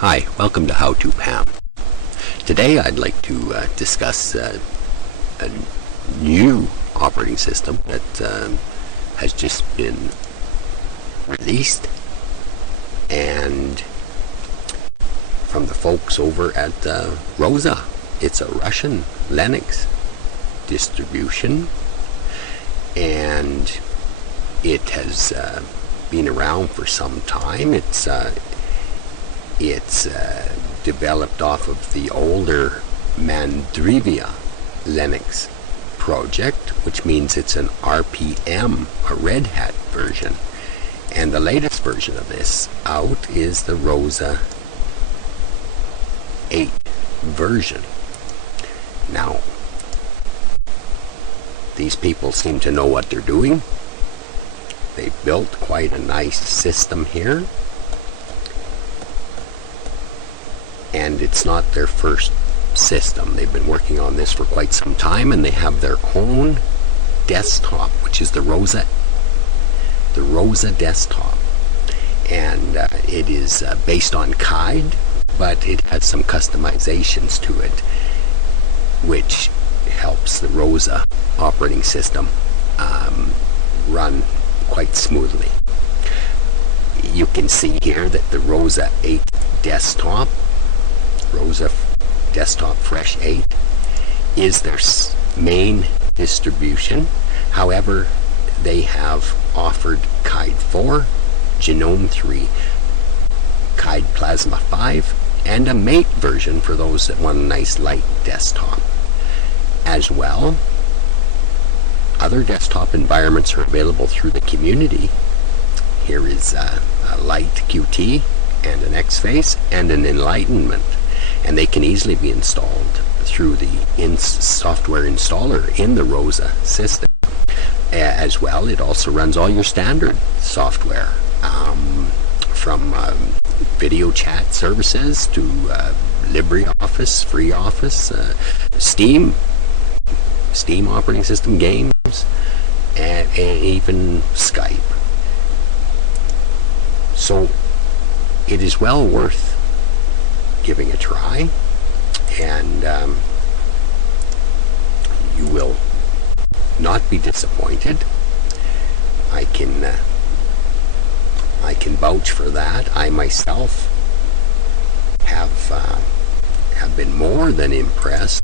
Hi, welcome to howtopam. Today I'd like to discuss a new operating system that has just been released, and from the folks over at ROSA. It's a Russian Linux distribution, and it has been around for some time. It's developed off of the older Mandrivia Linux project, which means it's an RPM, a Red Hat version. And the latest version of this out is the ROSA 8 version. Now, these people seem to know what they're doing. They built quite a nice system here. And it's not their first system. They've been working on this for quite some time, and they have their own desktop, which is the ROSA desktop. And it is based on KIDE, but it has some customizations to it, which helps the ROSA operating system run quite smoothly. You can see here that the ROSA 8 desktop, ROSA Desktop Fresh 8, is their main distribution. However, they have offered KIDE 4, Genome 3, KIDE Plasma 5, and a Mate version for those that want a nice light desktop. As well, other desktop environments are available through the community. Here is a Light QT and an X-Face and an Enlightenment, and they can easily be installed through the software installer in the ROSA system. As well, it also runs all your standard software, from video chat services to LibreOffice, FreeOffice, Steam operating system, games, and even Skype. So it is well worth giving a try, and you will not be disappointed. I can vouch for that. I myself have been more than impressed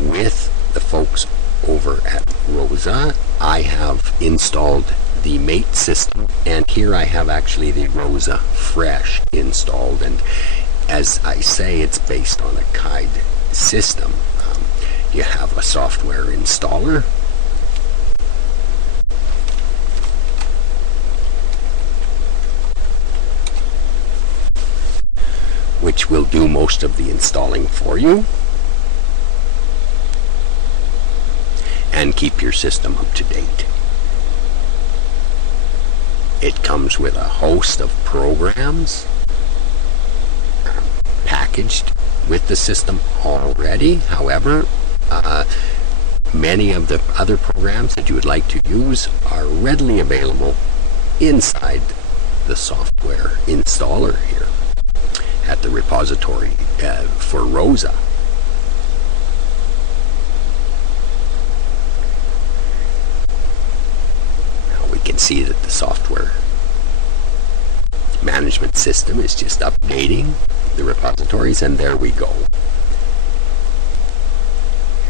with the folks over at ROSA. I have installed the Mate system, and here I have actually the ROSA Fresh installed, and as I say, it's based on a KIDE system. You have a software installer, which will do most of the installing for you and keep your system up to date. It comes with a host of programs packaged with the system already. However, many of the other programs that you would like to use are readily available inside the software installer here at the repository for ROSA. Now we can see that the software management system is just updating the repositories, and there we go.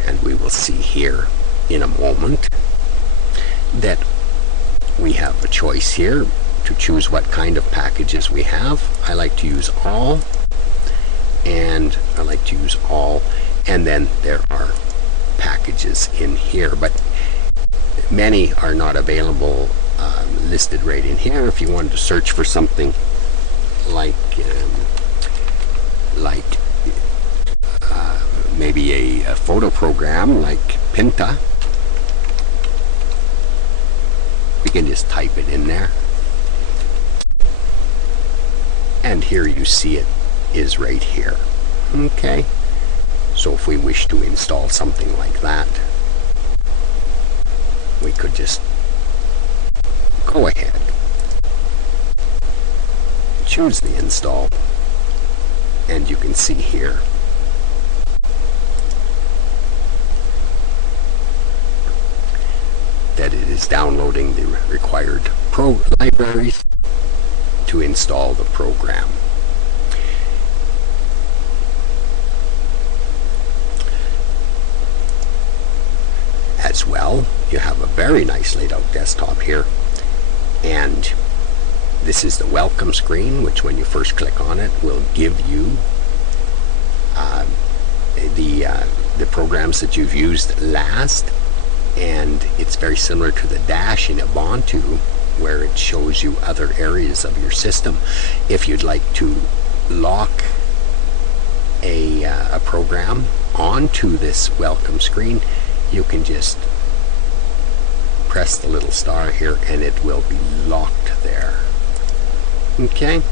And we will see here in a moment that we have a choice here to choose what kind of packages we have. I like to use all, and I like to use all, and then there are packages in here, but many are not available listed right in here. If you wanted to search for something like maybe a photo program like Pinta, we can just type it in there, and here you see it is right here. Okay, so if we wish to install something like that, we could just go ahead, choose the install, and you can see here that it is downloading the required libraries to install the program. As well, you have a very nice laid out desktop here, and this is the welcome screen, which when you first click on it will give you the programs that you've used last, and it's very similar to the dash in Ubuntu, where it shows you other areas of your system. If you'd like to lock a program onto this welcome screen, you can just press the little star here and it will be locked there. Okay,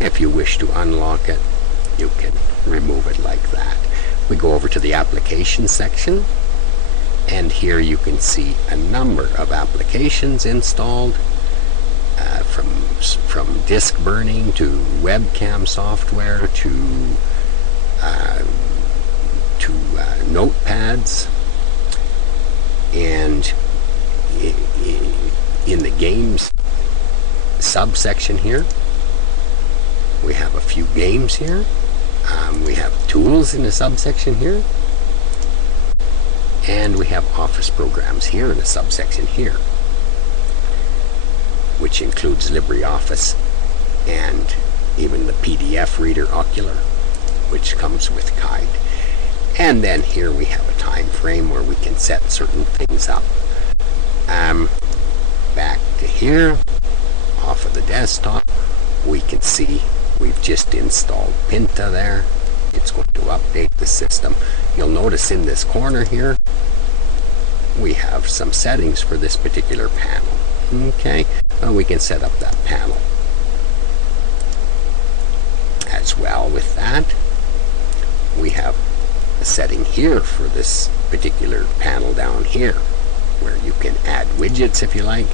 if you wish to unlock it, you can remove it like that. We go over to the application section, and here you can see a number of applications installed, from disk burning to webcam software to notepads. And in the games subsection here, we have a few games here. We have tools in the subsection here, and we have office programs here in the subsection here, which includes LibreOffice and even the PDF reader Ocular, which comes with Guide. And then here we have a time frame where we can set certain things up. Back to here, off of the desktop, we can see we've just installed Pinta there. It's going to update the system. You'll notice in this corner here, we have some settings for this particular panel. Okay, well, we can set up that panel as well. With that, we have a setting here for this particular panel down here, where you can add widgets if you like,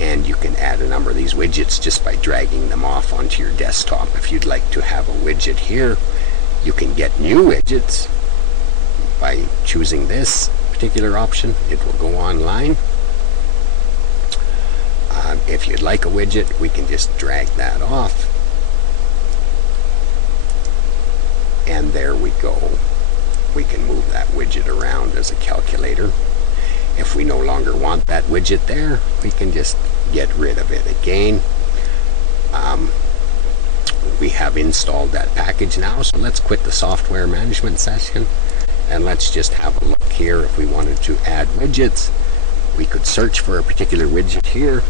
and you can add a number of these widgets just by dragging them off onto your desktop. If you'd like to have a widget here, you can get new widgets by choosing this particular option. It will go online. If you'd like a widget, we can just drag that off, and there we go. We can move that widget around as a calculator. If we no longer want that widget there, we can just get rid of it again. We have installed that package now, so let's quit the software management section and let's just have a look here. If we wanted to add widgets, we could search for a particular widget here.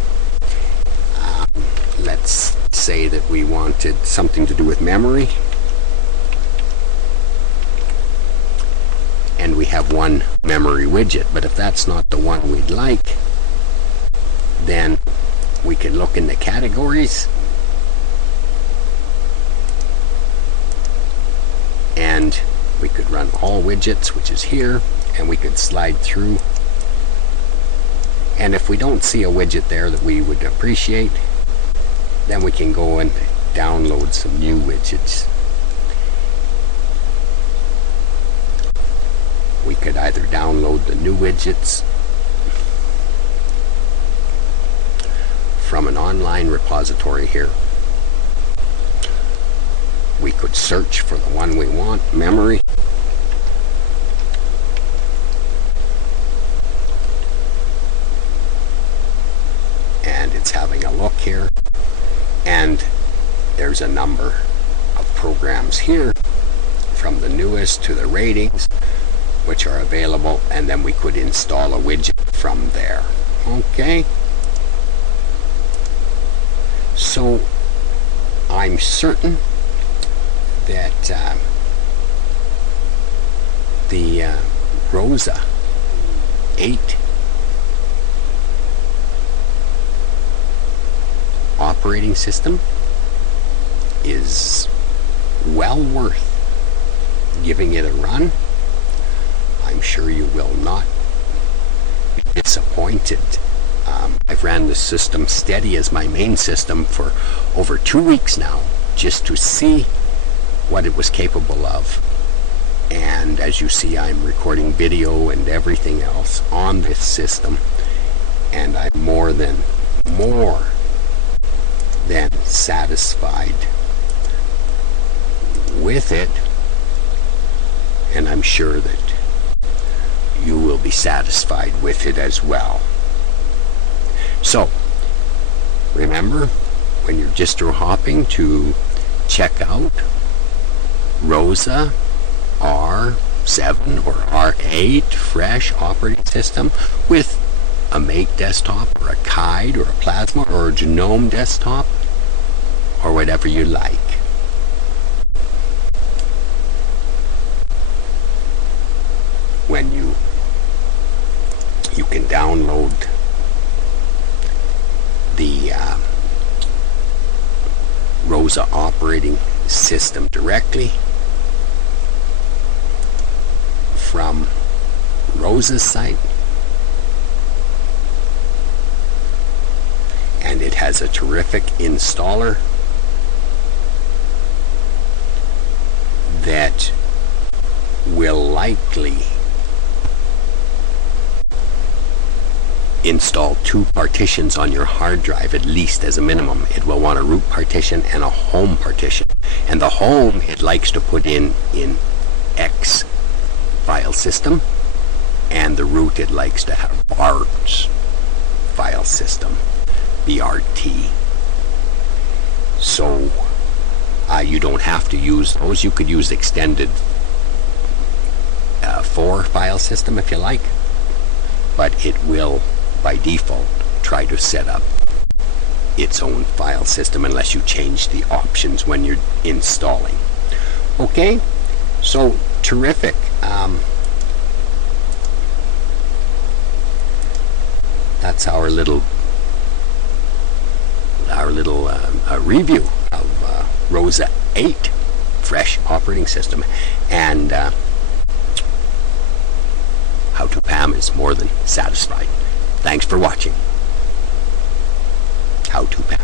Let's say that we wanted something to do with memory, and we have one memory widget, but if that's not the one we'd like, then we can look in the categories, and we could run all widgets, which is here, and we could slide through, and if we don't see a widget there that we would appreciate, then we can go and download some new widgets. We could either download the new widgets from an online repository here. We could search for the one we want, memory. And it's having a look here. And there's a number of programs here, from the newest to the ratings, which are available, and then we could install a widget from there. Okay, so I'm certain that the ROSA 8 operating system is well worth giving it a run. I'm sure you will not be disappointed I've ran the system steady as my main system for over 2 weeks now, just to see what it was capable of. And as you see, I'm recording video and everything else on this system, and I'm more than satisfied with it, and I'm sure that you will be satisfied with it as well. So remember, when you're distro hopping, to check out ROSA R7 or R8 Fresh operating system with a Make desktop or a Kite or a Plasma or a Genome desktop or whatever you like. When you can download the ROSA operating system directly from ROSA's site, and it has a terrific installer that will likely install 2 partitions on your hard drive, at least as a minimum. It will want a root partition and a home partition, and the home it likes to put in X file system, and the root it likes to have BART file system, BRT. So you don't have to use those. You could use extended 4 file system if you like, but it will by default try to set up its own file system unless you change the options when you're installing. Okay, so terrific. That's our little review of ROSA 8 Fresh operating system, and howtopam is more than satisfied. Thanks for watching. Howtopam.